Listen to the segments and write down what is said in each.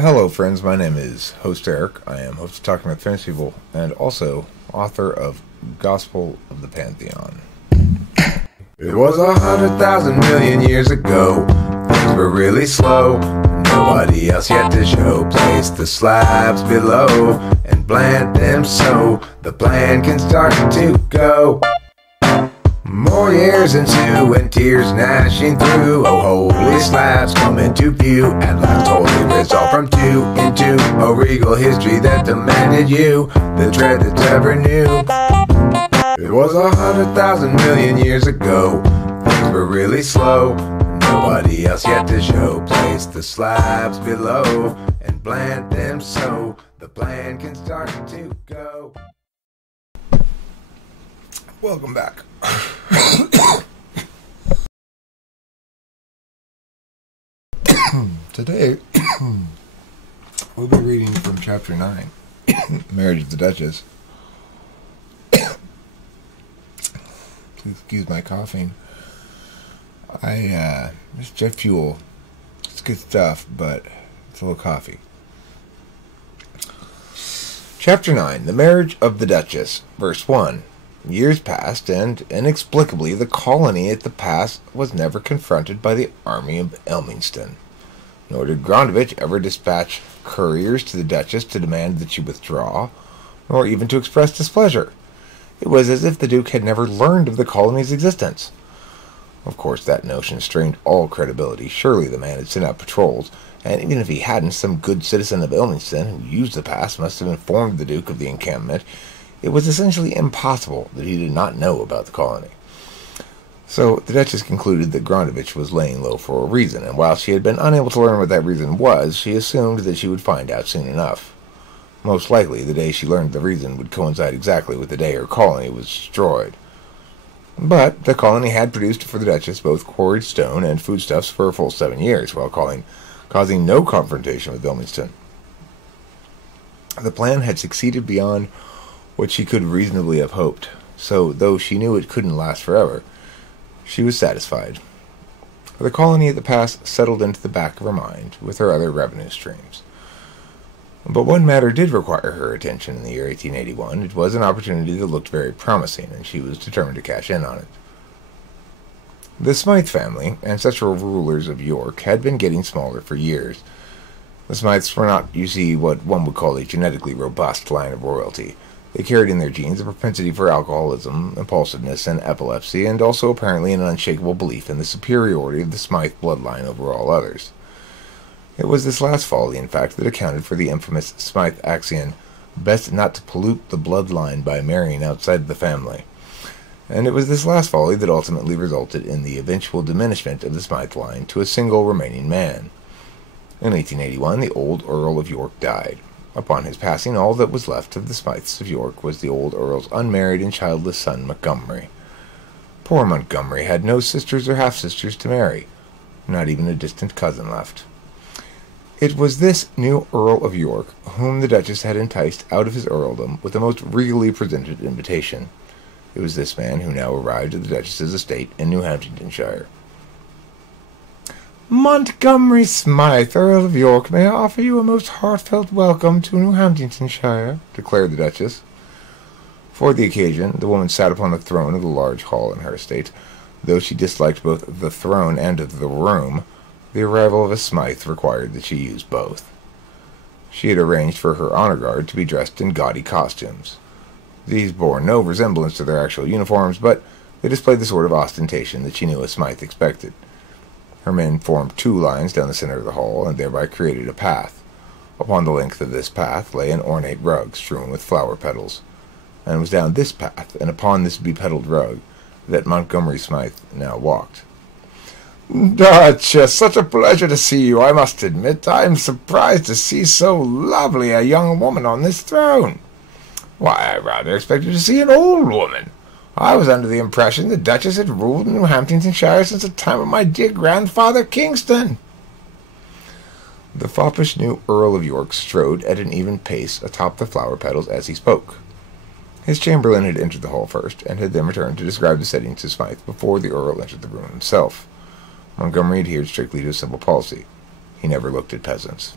Hello friends, my name is Host Eric. I am host of Talking with Famous People and also author of Gospel of the Pantheon. It was 100,000 million years ago. Things were really slow. Nobody else yet to show. Place the slabs below and plant them so the plan can start to go. More years ensue and tears gnashing through. Oh, holy slabs come into view. At last holy resolve from two into a regal history that demanded you the dread that's ever new. It was 100,000 million years ago. Things were really slow. Nobody else yet to show. Place the slabs below and plant them so the plan can start to go. Welcome back. Today, we'll be reading from Chapter 9, Marriage of the Duchess. Excuse my coughing. It's jet fuel. It's good stuff, but it's a little coffee. Chapter 9, The Marriage of the Duchess, Verse 1. Years passed, and inexplicably the colony at the pass was never confronted by the army of Elmingston. Nor did Grondovich ever dispatch couriers to the Duchess to demand that she withdraw, nor even to express displeasure. It was as if the Duke had never learned of the colony's existence. Of course, that notion strained all credibility. Surely the man had sent out patrols, and even if he hadn't, some good citizen of Elmingston who used the pass must have informed the Duke of the encampment. It was essentially impossible that he did not know about the colony. So the Duchess concluded that Grondovich was laying low for a reason, and while she had been unable to learn what that reason was, she assumed that she would find out soon enough. Most likely, the day she learned the reason would coincide exactly with the day her colony was destroyed. But the colony had produced for the Duchess both quarried stone and foodstuffs for a full 7 years, while causing no confrontation with Elmingston. The plan had succeeded beyond what she could reasonably have hoped, so though she knew it couldn't last forever, she was satisfied. The colony at the pass settled into the back of her mind with her other revenue streams. But one matter did require her attention in the year 1881. It was an opportunity that looked very promising, and she was determined to cash in on it. The Smythe family, ancestral rulers of York, had been getting smaller for years. The Smythes were not, you see, what one would call a genetically robust line of royalty. They carried in their genes a propensity for alcoholism, impulsiveness, and epilepsy, and also apparently an unshakable belief in the superiority of the Smythe bloodline over all others. It was this last folly, in fact, that accounted for the infamous Smythe axiom, best not to pollute the bloodline by marrying outside the family. And it was this last folly that ultimately resulted in the eventual diminishment of the Smythe line to a single remaining man. In 1881, the old Earl of York died. Upon his passing, all that was left of the Smythes of York was the old Earl's unmarried and childless son, Montgomery. Poor Montgomery had no sisters or half-sisters to marry, not even a distant cousin left. It was this new Earl of York whom the Duchess had enticed out of his earldom with the most regally presented invitation. It was this man who now arrived at the Duchess's estate in New Hampshire. "Montgomery Smythe, Earl of York, may I offer you a most heartfelt welcome to New Hampshire," declared the Duchess. For the occasion, the woman sat upon the throne of the large hall in her estate. Though she disliked both the throne and the room, the arrival of a Smythe required that she use both. She had arranged for her honor guard to be dressed in gaudy costumes. These bore no resemblance to their actual uniforms, but they displayed the sort of ostentation that she knew a Smythe expected. Her men formed 2 lines down the center of the hall, and thereby created a path. Upon the length of this path lay an ornate rug strewn with flower petals, and it was down this path, and upon this bepedaled rug, that Montgomery Smythe now walked. "Duchess, such a pleasure to see you, I must admit. I am surprised to see so lovely a young woman on this throne. Why, I rather expected to see an old woman. I was under the impression the Duchess had ruled in New Hampshire since the time of my dear grandfather Kingston." The foppish new Earl of York strode at an even pace atop the flower petals as he spoke. His chamberlain had entered the hall first, and had then returned to describe the setting to Smythe before the Earl entered the room himself. Montgomery adhered strictly to a simple policy. He never looked at peasants.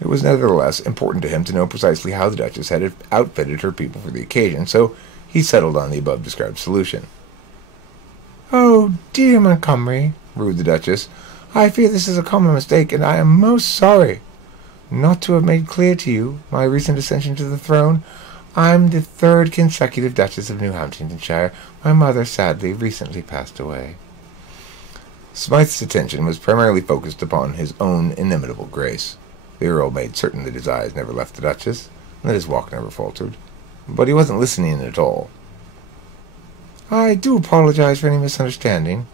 It was nevertheless important to him to know precisely how the Duchess had outfitted her people for the occasion, so he settled on the above-described solution. "Oh, dear Montgomery," rued the Duchess, "I fear this is a common mistake, and I am most sorry not to have made clear to you my recent ascension to the throne. I'm the 3rd consecutive Duchess of New Hamptonshire. My mother, sadly, recently passed away." Smythe's attention was primarily focused upon his own inimitable grace. The Earl made certain that his eyes never left the Duchess, and that his walk never faltered. But he wasn't listening at all. "I do apologize for any misunderstanding,"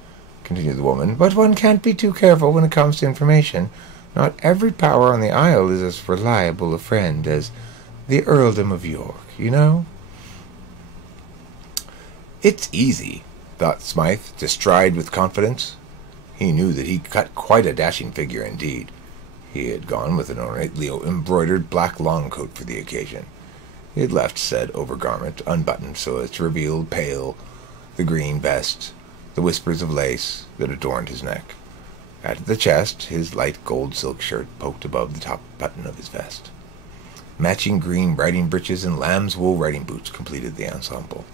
continued the woman, "but one can't be too careful when it comes to information. Not every power on the Isle is as reliable a friend as the Earldom of York, you know." "It's easy," thought Smythe, to stride with confidence. He knew that he cut quite a dashing figure indeed. He had gone with an ornately embroidered black long coat for the occasion. He had left said overgarment unbuttoned so as to reveal pale the green vest, the whispers of lace that adorned his neck. At the chest, his light gold silk shirt poked above the top button of his vest. Matching green riding breeches and lamb's wool riding boots completed the ensemble.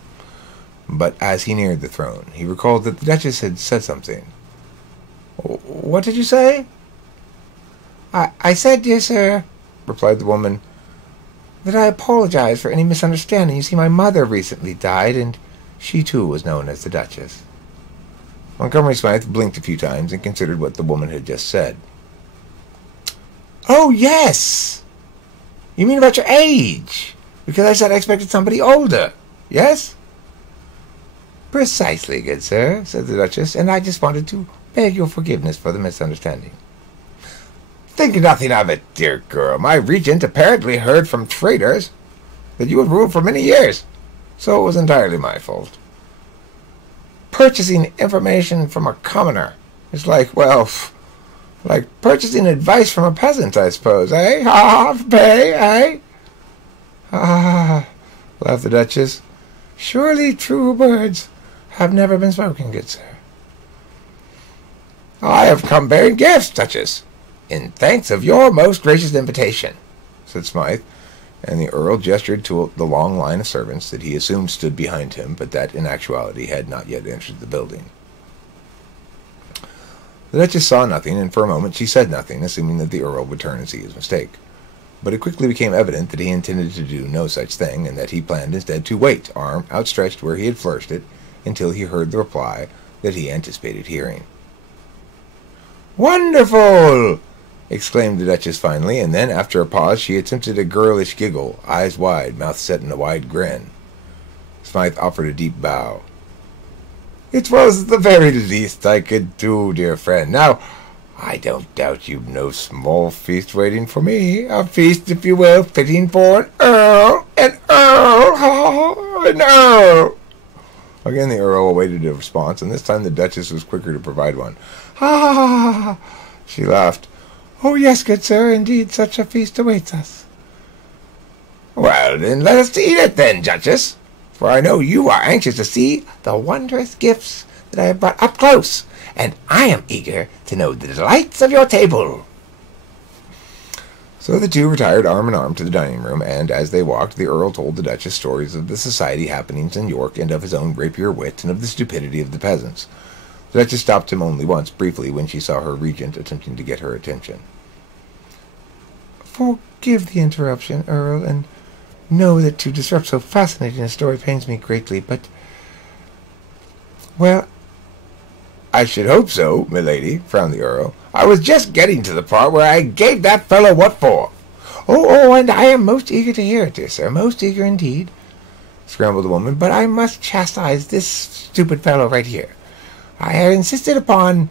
But as he neared the throne, he recalled that the Duchess had said something. "What did you say?" I said, dear sir," replied the woman, "that I apologize for any misunderstanding. You see, my mother recently died, and she too was known as the Duchess." Montgomery Smythe blinked a few times and considered what the woman had just said. "Oh, yes! You mean about your age? Because I said I expected somebody older, yes?" "Precisely, good sir," said the Duchess, "and I just wanted to beg your forgiveness for the misunderstanding." "Think nothing of it, dear girl. My regent apparently heard from traders that you had ruled for many years, so it was entirely my fault. Purchasing information from a commoner is like purchasing advice from a peasant, I suppose, eh? Ha, pay, eh?" "Ah," laughed the Duchess, "surely true words have never been spoken, good sir." "I have come bearing gifts, Duchess, in thanks of your most gracious invitation," said Smythe, and the Earl gestured to the long line of servants that he assumed stood behind him, but that in actuality had not yet entered the building. The Duchess saw nothing, and for a moment she said nothing, assuming that the Earl would turn and see his mistake. But it quickly became evident that he intended to do no such thing, and that he planned instead to wait, arm outstretched where he had flourished it, until he heard the reply that he anticipated hearing. "Wonderful!" exclaimed the Duchess finally, and then, after a pause, she attempted a girlish giggle, eyes wide, mouth set in a wide grin. Smythe offered a deep bow. "It was the very least I could do, dear friend. Now, I don't doubt you've no small feast waiting for me. A feast, if you will, fitting for an earl. An earl! An earl!" Again the Earl awaited a response, and this time the Duchess was quicker to provide one. "Ha!" she laughed. "Oh, yes, good sir, indeed such a feast awaits us." "Well, then, let us eat it, then, Duchess, for I know you are anxious to see the wondrous gifts that I have brought up close, and I am eager to know the delights of your table." So the two retired arm in arm to the dining room, and as they walked, the Earl told the Duchess stories of the society happenings in York, and of his own rapier wit, and of the stupidity of the peasants. The Duchess stopped him only once, briefly, when she saw her regent attempting to get her attention. "Forgive the interruption, Earl, and know that to disrupt so fascinating a story pains me greatly, but, well—" "I should hope so, milady," frowned the Earl. "I was just getting to the part where I gave that fellow what for." Oh, and I am most eager to hear it, dear sir, most eager indeed," scrambled the woman, "but I must chastise this stupid fellow right here. I had insisted upon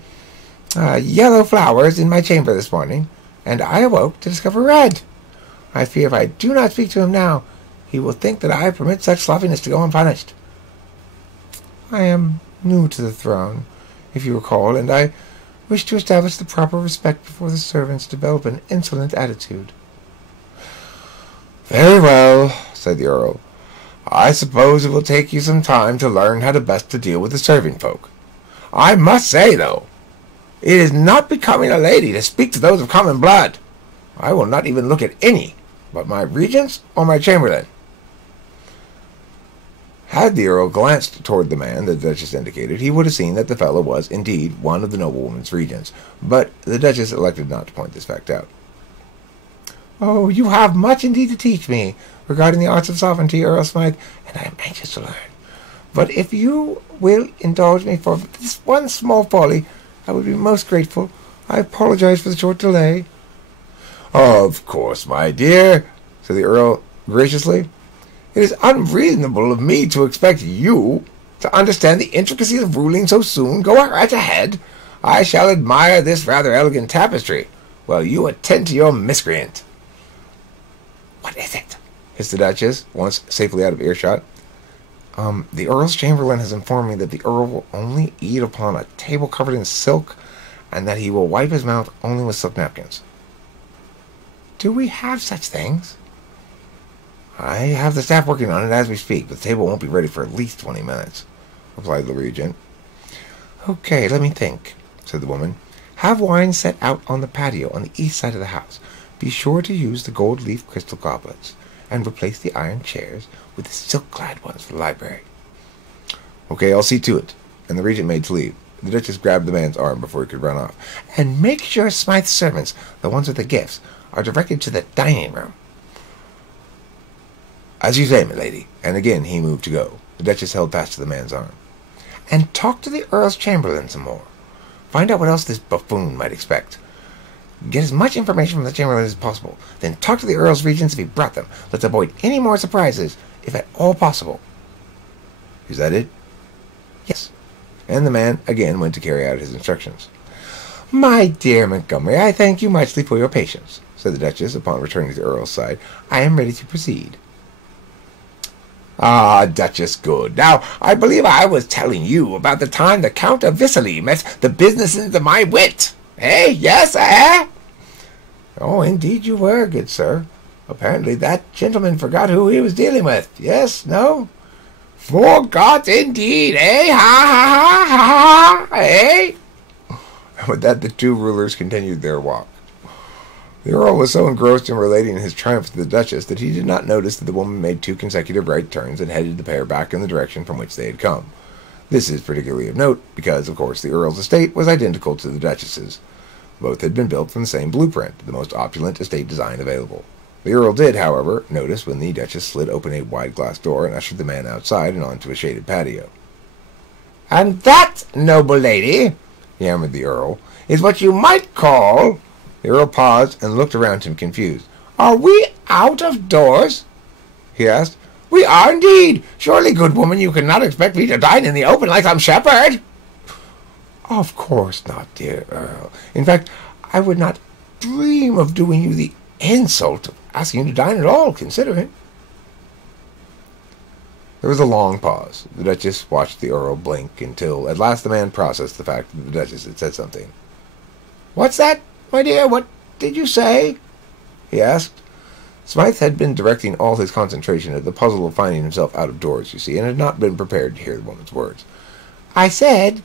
yellow flowers in my chamber this morning, and I awoke to discover red. I fear if I do not speak to him now, he will think that I permit such sloppiness to go unpunished. I am new to the throne, if you recall, and I wish to establish the proper respect before the servants develop an insolent attitude." "Very well," said the Earl. "I suppose it will take you some time to learn how best to deal with the serving folk. I must say, though, it is not becoming a lady to speak to those of common blood. I will not even look at any but my regents or my chamberlain. Had the Earl glanced toward the man the Duchess indicated, he would have seen that the fellow was, indeed, one of the noblewoman's regents, but the Duchess elected not to point this fact out. "Oh, you have much indeed to teach me regarding the arts of sovereignty, Earl Smythe, and I am anxious to learn. But if you will indulge me for this one small folly, I would be most grateful. I apologize for the short delay." "Of course, my dear," said the Earl graciously. "It is unreasonable of me to expect you to understand the intricacies of ruling so soon. Go right ahead. I shall admire this rather elegant tapestry, while you attend to your miscreant." "What is it?" hissed the Duchess, once safely out of earshot. The Earl's chamberlain has informed me that the Earl will only eat upon a table covered in silk, and that he will wipe his mouth only with silk napkins." "Do we have such things?" "I have the staff working on it as we speak, but the table won't be ready for at least 20 minutes, replied the regent. "Okay, let me think," said the woman. "Have wine set out on the patio on the east side of the house. Be sure to use the gold-leaf crystal goblets, and replace the iron chairs with the silk-clad ones for the library." "Okay, I'll see to it," and the regent made to leave. The Duchess grabbed the man's arm before he could run off. "And make sure Smythe's servants, the ones with the gifts, are directed to the dining room." "As you say, milady," and again he moved to go. The Duchess held fast to the man's arm. "And talk to the Earl's chamberlain some more. Find out what else this buffoon might expect. Get as much information from the chamberlain as possible. Then talk to the Earl's regents if he brought them. Let's avoid any more surprises, if at all possible." "Is that it?" "Yes." And the man again went to carry out his instructions. "My dear Montgomery, I thank you muchly for your patience," said the Duchess upon returning to the Earl's side. "I am ready to proceed." "Ah, Duchess, good. Now, I believe I was telling you about the time the Count of Vicely met the business into my wit. Eh? Yes, eh?" "Oh, indeed you were, good sir. Apparently that gentleman forgot who he was dealing with. Yes? No?" "Forgot indeed, eh? Ha, ha, ha, ha, ha, eh?" And with that, the two rulers continued their walk. The Earl was so engrossed in relating his triumph to the Duchess that he did not notice that the woman made 2 consecutive right turns and headed the pair back in the direction from which they had come. This is particularly of note because, of course, the Earl's estate was identical to the Duchess's. Both had been built from the same blueprint, the most opulent estate design available. The Earl did, however, notice when the Duchess slid open a wide glass door and ushered the man outside and onto a shaded patio. "And that, noble lady," yammered the Earl, "is what you might call—" The Earl paused and looked around him confused. "Are we out of doors?" he asked. "We are indeed. Surely, good woman, you cannot expect me to dine in the open like some shepherd." "Of course not, dear Earl. In fact, I would not dream of doing you the insult of asking you to dine at all, considering." There was a long pause. The Duchess watched the Earl blink until at last the man processed the fact that the Duchess had said something. "What's that, my dear? What did you say?" he asked. Smythe had been directing all his concentration at the puzzle of finding himself out of doors, you see, and had not been prepared to hear the woman's words. "I said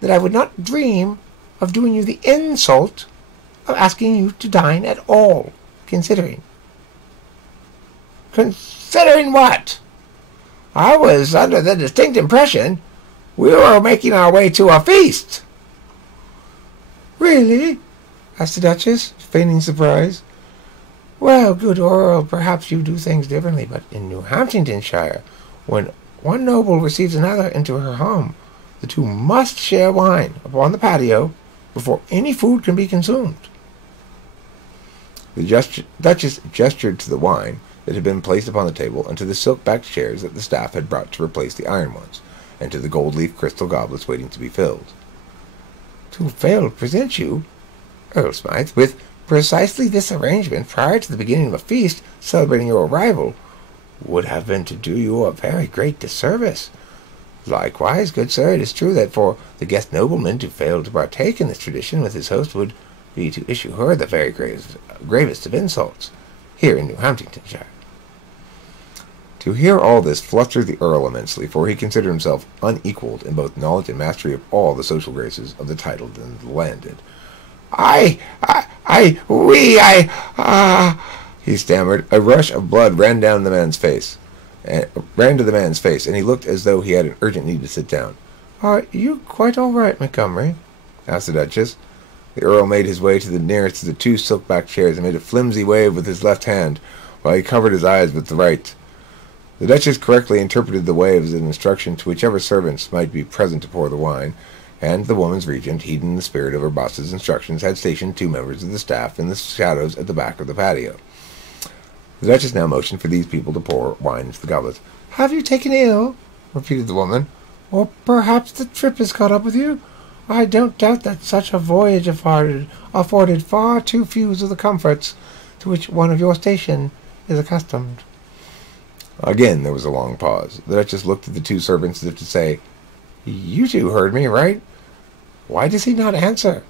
that I would not dream of doing you the insult of asking you to dine at all, considering." "Considering what? I was under the distinct impression we were making our way to a feast." "Really?" asked the Duchess, feigning surprise. "Well, good Earl, perhaps you do things differently, but in New Hamptonshire, when one noble receives another into her home, the two must share wine upon the patio before any food can be consumed." The Duchess gestured to the wine that had been placed upon the table, and to the silk-backed chairs that the staff had brought to replace the iron ones, and to the gold-leaf crystal goblets waiting to be filled. "To fail to present you, Earl Smythe, with precisely this arrangement prior to the beginning of a feast celebrating your arrival would have been to do you a very great disservice. Likewise, good sir, it is true that for the guest nobleman to fail to partake in this tradition with his host would be to issue her the very gravest of insults, here in New Hamptonshire." To hear all this flustered the Earl immensely, for he considered himself unequalled in both knowledge and mastery of all the social graces of the titled and the landed. He stammered. A rush of blood ran to the man's face, and he looked as though he had an urgent need to sit down. "Are you quite all right, Montgomery?" asked the Duchess. The Earl made his way to the nearest of the two silk-backed chairs and made a flimsy wave with his left hand, while he covered his eyes with the right. The Duchess correctly interpreted the wave as an instruction to whichever servants might be present to pour the wine, and the woman's regent, heeding the spirit of her boss's instructions, had stationed 2 members of the staff in the shadows at the back of the patio. The Duchess now motioned for these people to pour wine into the goblets. "Have you taken ill?" repeated the woman. "Or perhaps the trip has caught up with you? I don't doubt that such a voyage afforded far too few of the comforts to which one of your station is accustomed." Again there was a long pause. The Duchess looked at the 2 servants as if to say, "You 2 heard me, right? Why does he not answer?"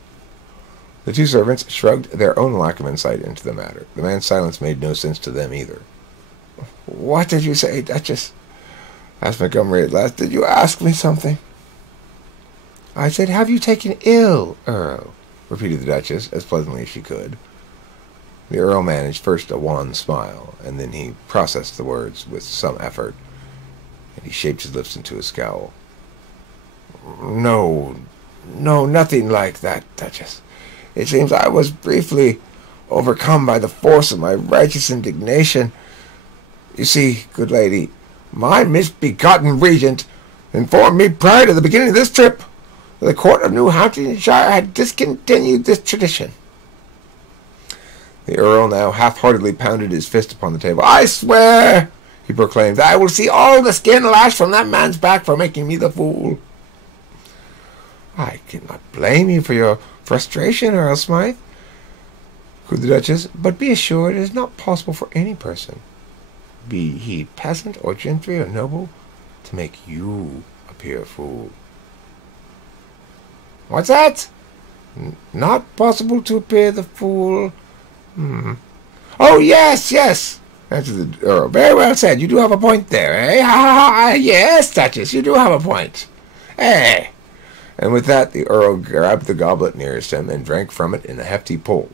The 2 servants shrugged their own lack of insight into the matter. The man's silence made no sense to them either. "What did you say, Duchess?" asked Montgomery at last. "Did you ask me something?" "I said, have you taken ill, Earl?" repeated the Duchess, as pleasantly as she could. The Earl managed first a wan smile, and then he processed the words with some effort, and he shaped his lips into a scowl. No, nothing like that, Duchess. It seems I was briefly overcome by the force of my righteous indignation. You see, good lady, my misbegotten regent informed me prior to the beginning of this trip that the court of New Hampshire had discontinued this tradition." The Earl now half-heartedly pounded his fist upon the table. "I swear," he proclaimed, "that I will see all the skin lashed from that man's back for making me the fool." "I cannot blame you for your frustration, Earl Smythe," cried the Duchess, "but be assured it is not possible for any person, be he peasant or gentry or noble, to make you appear a fool." "What's that?" "Not possible to appear the fool. Oh, yes, answered the Earl. "Very well said. You do have a point there, eh? Ha, ha, ha. Yes, Duchess, you do have a point. Eh?" And with that, the Earl grabbed the goblet nearest him and drank from it in a hefty pull.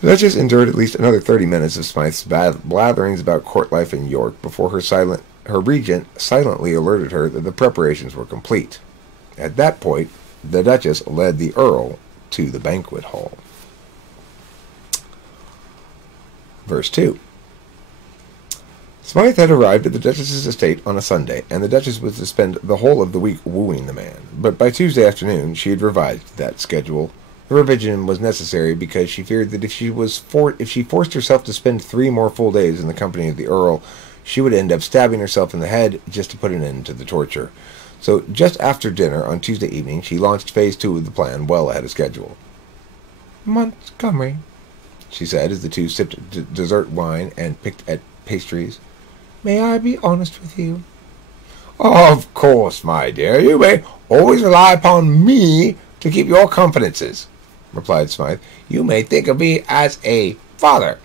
The Duchess endured at least another 30 minutes of Smythe's blatherings about court life in York before her regent silently alerted her that the preparations were complete. At that point, the Duchess led the Earl to the banquet hall. Verse 2. Smythe had arrived at the Duchess's estate on a Sunday, and the Duchess was to spend the whole of the week wooing the man. But by Tuesday afternoon she had revised that schedule. The revision was necessary because she feared that if she forced herself to spend 3 more full days in the company of the Earl, she would end up stabbing herself in the head just to put an end to the torture. So just after dinner on Tuesday evening she launched phase 2 of the plan well ahead of schedule. "Montgomery," she said, as the 2 sipped dessert wine and picked at pastries, "may I be honest with you?" "Of course, my dear. You may always rely upon me to keep your confidences," replied Smythe. "You may think of me as a father,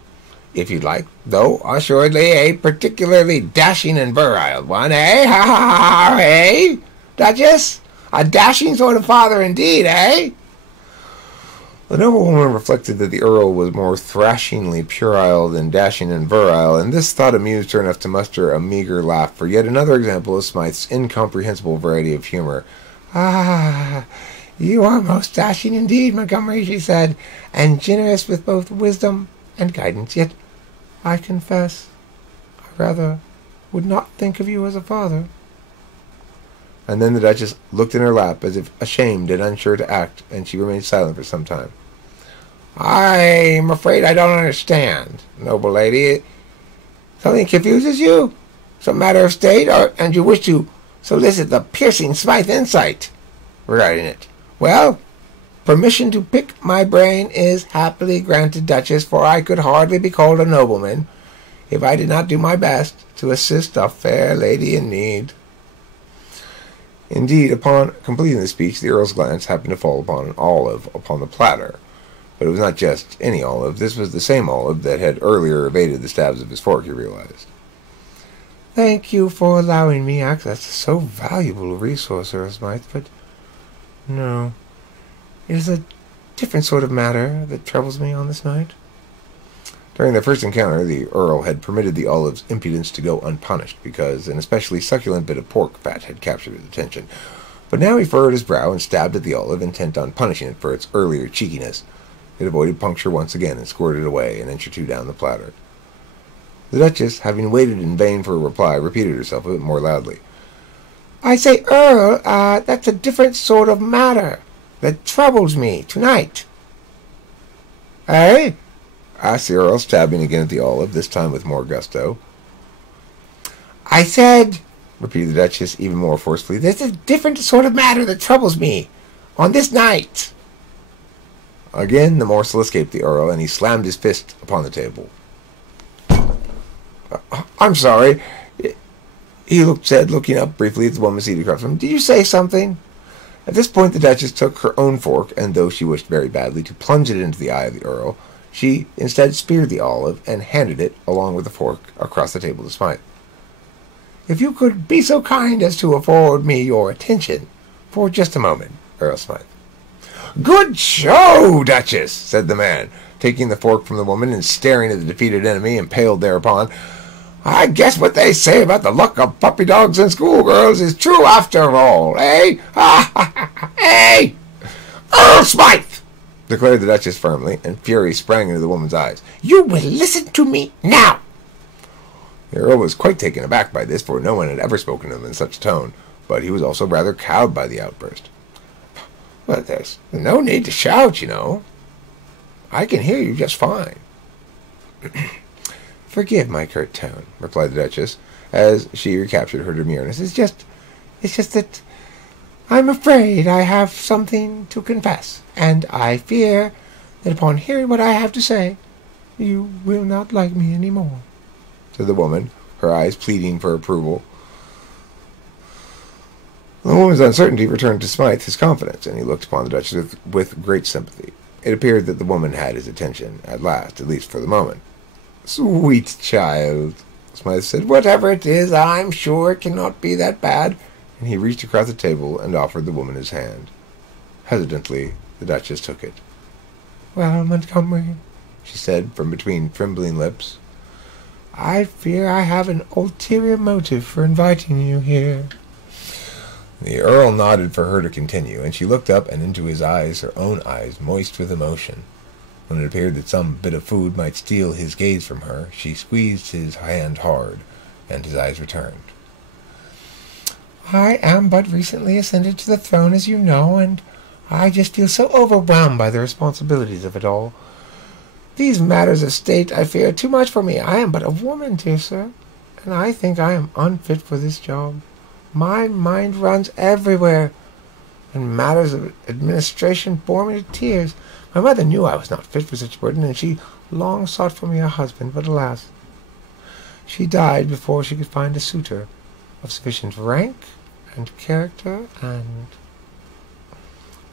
if you'd like, though assuredly a particularly dashing and virile one, eh? Ha, ha, ha, ha, eh, Duchess? A dashing sort of father indeed, eh?" The noblewoman reflected that the Earl was more thrashingly puerile than dashing and virile, and this thought amused her enough to muster a meagre laugh for yet another example of Smythe's incomprehensible variety of humor. "Ah, you are most dashing indeed, Montgomery," she said, "and generous with both wisdom and guidance. Yet, I confess, I rather would not think of you as a father." And then the Duchess looked in her lap as if ashamed and unsure to act, and she remained silent for some time. "I'm afraid I don't understand, noble lady. Something confuses you? Some matter of state, and you wish to solicit the piercing Smythe insight regarding it. Well, permission to pick my brain is happily granted, Duchess, for I could hardly be called a nobleman if I did not do my best to assist a fair lady in need." Indeed, upon completing the speech, the Earl's glance happened to fall upon an olive upon the platter. But it was not just any olive. This was the same olive that had earlier evaded the stabs of his fork, he realized. "Thank you for allowing me access to so valuable a resource, Earl Smythe, but no, it is a different sort of matter that troubles me on this night." During their first encounter, the Earl had permitted the olive's impudence to go unpunished, because an especially succulent bit of pork fat had captured his attention. But now he furrowed his brow and stabbed at the olive, intent on punishing it for its earlier cheekiness. It avoided puncture once again and squirted away an inch or two down the platter. The Duchess, having waited in vain for a reply, repeated herself a bit more loudly. "I say, Earl, that's a different sort of matter that troubles me tonight." "Eh?" asked the Earl, stabbing again at the olive, this time with more gusto. "I said," repeated the Duchess even more forcefully, "there's a different sort of matter that troubles me on this night." Again the morsel escaped the Earl, and he slammed his fist upon the table. "I'm sorry," he said, looking up briefly at the woman seated across from him. "Did you say something?" At this point the Duchess took her own fork, and though she wished very badly to plunge it into the eye of the Earl, she instead speared the olive and handed it, along with the fork, across the table to Smythe. "If you could be so kind as to afford me your attention for just a moment, Earl Smythe." "Good show, Duchess," said the man, taking the fork from the woman and staring at the defeated enemy, impaled thereupon. "I guess what they say about the luck of puppy dogs and schoolgirls is true after all, eh? Ha ha ha! Eh? Earl Smythe!" declared the Duchess firmly, and fury sprang into the woman's eyes. "You will listen to me now." The Earl was quite taken aback by this, for no one had ever spoken to him in such a tone, but he was also rather cowed by the outburst. "Well, there's no need to shout, you know. I can hear you just fine." "Forgive my curt tone," replied the Duchess, as she recaptured her demureness. It's just that I'm afraid I have something to confess, and I fear that upon hearing what I have to say, you will not like me any more," said the woman, her eyes pleading for approval. The woman's uncertainty returned to Smythe his confidence, and he looked upon the Duchess with great sympathy. It appeared that the woman had his attention, at last, at least for the moment. "Sweet child," Smythe said, "whatever it is, I'm sure it cannot be that bad," and he reached across the table and offered the woman his hand. Hesitantly, the Duchess took it. "Well, Montgomery," she said from between trembling lips, "I fear I have an ulterior motive for inviting you here." The Earl nodded for her to continue, and she looked up and into his eyes, her own eyes moist with emotion. When it appeared that some bit of food might steal his gaze from her, she squeezed his hand hard, and his eyes returned. "I am but recently ascended to the throne, as you know, and I just feel so overwhelmed by the responsibilities of it all. These matters of state, I fear, are too much for me. I am but a woman, dear sir, and I think I am unfit for this job. My mind runs everywhere, and matters of administration bore me to tears. My mother knew I was not fit for such a burden, and she long sought for me a husband, but alas, she died before she could find a suitor of sufficient rank and character, and—"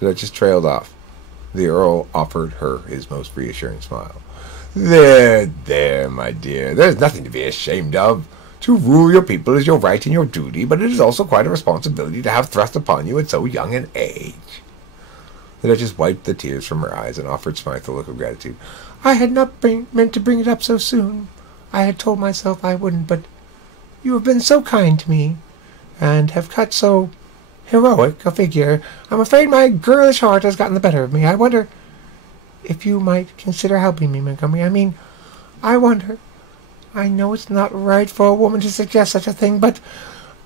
The Duchess trailed off. The Earl offered her his most reassuring smile. There, my dear, there's nothing to be ashamed of. To rule your people is your right and your duty, but it is also quite a responsibility to have thrust upon you at so young an age." The Duchess wiped the tears from her eyes and offered Smythe a look of gratitude. "I had not meant to bring it up so soon. I had told myself I wouldn't, but you have been so kind to me, and have cut so heroic a figure. I'm afraid my girlish heart has gotten the better of me. I wonder if you might consider helping me, Montgomery. I wonder. I know it's not right for a woman to suggest such a thing, but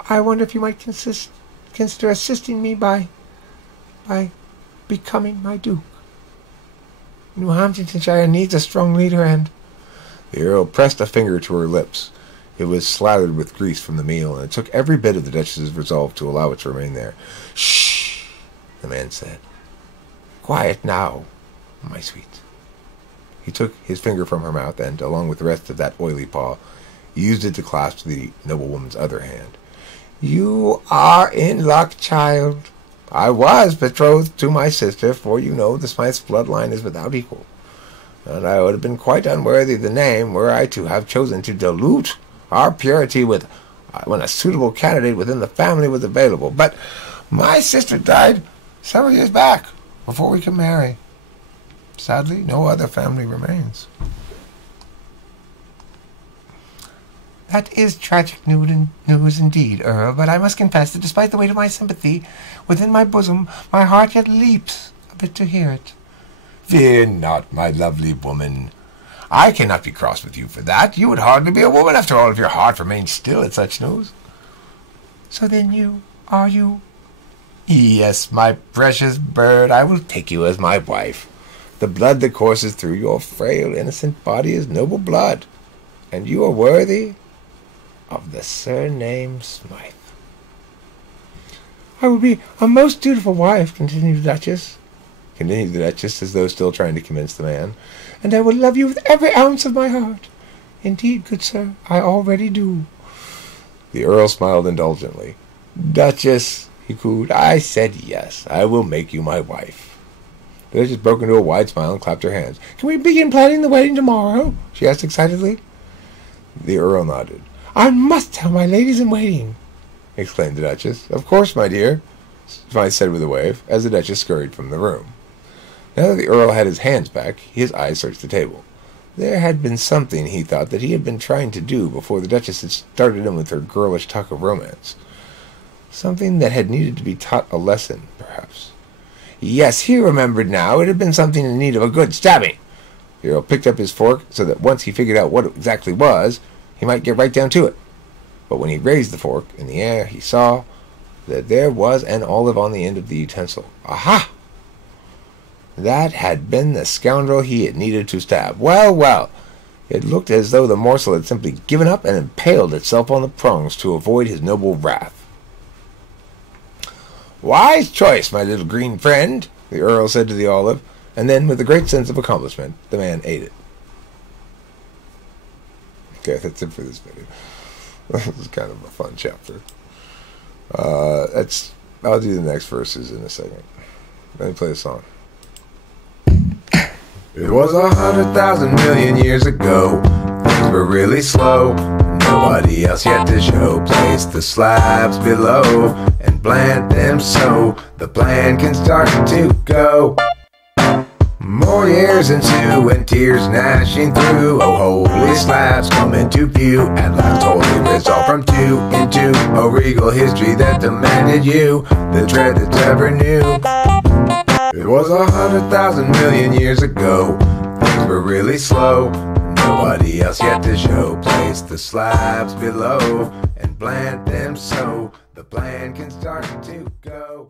I wonder if you might consider assisting me by becoming my duke. New Hamptonshire needs a strong leader, and—" The Earl pressed a finger to her lips. It was slathered with grease from the meal, and it took every bit of the Duchess's resolve to allow it to remain there. "Shh!" the man said. "Quiet now, my sweet." He took his finger from her mouth, and, along with the rest of that oily paw, used it to clasp the noblewoman's other hand. "You are in luck, child. I was betrothed to my sister, for you know the Smythe's bloodline is without equal, and I would have been quite unworthy the name were I to have chosen to dilute our purity when a suitable candidate within the family was available. But my sister died several years back, before we could marry. Sadly, no other family remains. That is tragic news indeed, Earl, but I must confess that despite the weight of my sympathy within my bosom, my heart yet leaps a bit to hear it. Fear not, my lovely woman. I cannot be cross with you for that. You would hardly be a woman after all if your heart remained still at such news. So then are you? Yes, my precious bird, I will take you as my wife. The blood that courses through your frail, innocent body is noble blood, and you are worthy of the surname Smythe. I will be a most dutiful wife, continued the Duchess, as though still trying to convince the man. And I will love you with every ounce of my heart. Indeed, good sir, I already do. The Earl smiled indulgently. Duchess, he cooed, I said yes. I will make you my wife. The Duchess broke into a wide smile and clapped her hands. Can we begin planning the wedding tomorrow? She asked excitedly. The Earl nodded. I must tell my ladies-in-waiting, exclaimed the Duchess. Of course, my dear, Smythe said with a wave, as the Duchess scurried from the room. Now that the Earl had his hands back, his eyes searched the table. There had been something, he thought, that he had been trying to do before the Duchess had started in with her girlish talk of romance. Something that had needed to be taught a lesson, perhaps. Yes, he remembered now. It had been something in need of a good stabbing. The Earl picked up his fork so that once he figured out what it exactly was, he might get right down to it. But when he raised the fork in the air, he saw that there was an olive on the end of the utensil. Aha! That had been the scoundrel he had needed to stab. Well, well! It looked as though the morsel had simply given up and impaled itself on the prongs to avoid his noble wrath. Wise choice, my little green friend, the Earl said to the olive, and then, with a great sense of accomplishment, the man ate it. Okay, that's it for this video. This is kind of a fun chapter. I'll do the next verses in a second. Let me play the song. It was 100,000 million years ago. Things were really slow. Nobody else yet to show. Place the slabs below and plant them so the plan can start to go. More years ensue and tears gnashing through. Oh, holy slabs come into view. At last holy resolve from two into a regal history that demanded you the dread that's ever new. It was 100,000 million years ago. Things were really slow. Nobody else yet to show. Place the slabs below and plant them so the plan can start to go.